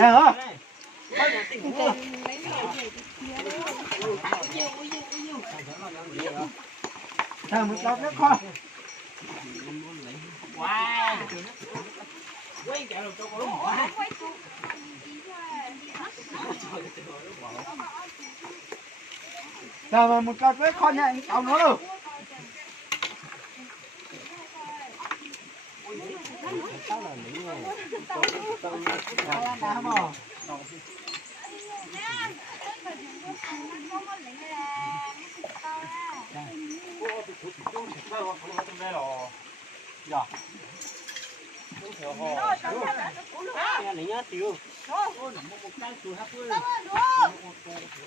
hả? Thằng một lọt nước con. Rồi mà một con với con này cháu nó rồi.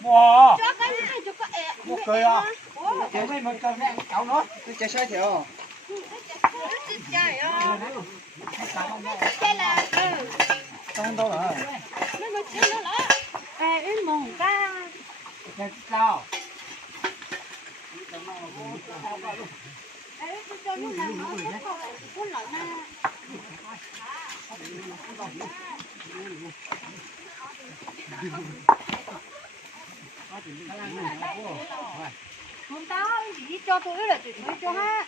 Wow. Một cười à? Chạy với một con này cháu nó. Tôi chạy sai theo. Không đâu rồi. Em mong ca. Sao? Không tao gì cho tôi là tôi cho ha.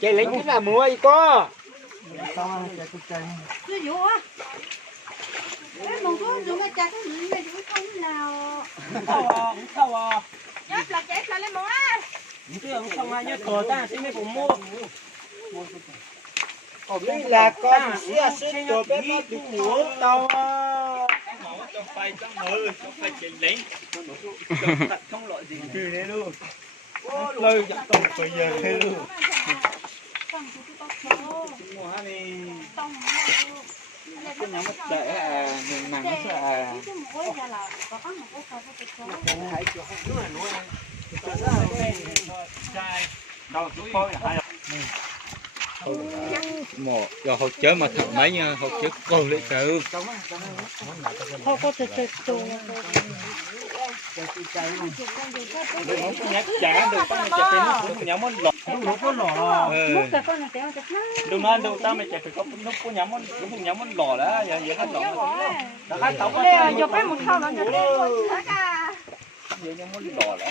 Chạy lính cái là mua gì có. Tôi dụ á. Em mong tôi dùng cái chặt cái gì này cũng không nào. Không à. Nhấp là chạy là lên món á. Không ai nhớ cờ ta xin mấy cũng mua. Đây là con xia xích rồi bé nó được múa tao. Trong phải chạy lính. Không loại gì từ đây luôn. Lời dặn tôi bây giờ thế luôn. Cái nhóm mất đợi à, mình mắng à. Một giờ hột chớ mà thằng mấy nha, hột chớ còn lấy chữ. Không có từ từ. Nhắc chả được con này chạy phải lúc nhà món lọt. Lúc có lò. Đừng nói đâu ta mày chạy phải có lúc có nhà món lúc nhà món lò đó, giờ hết lò. Đã hết tàu có. Đây giờ phải một thao là cho Giờ nhà món lò đó.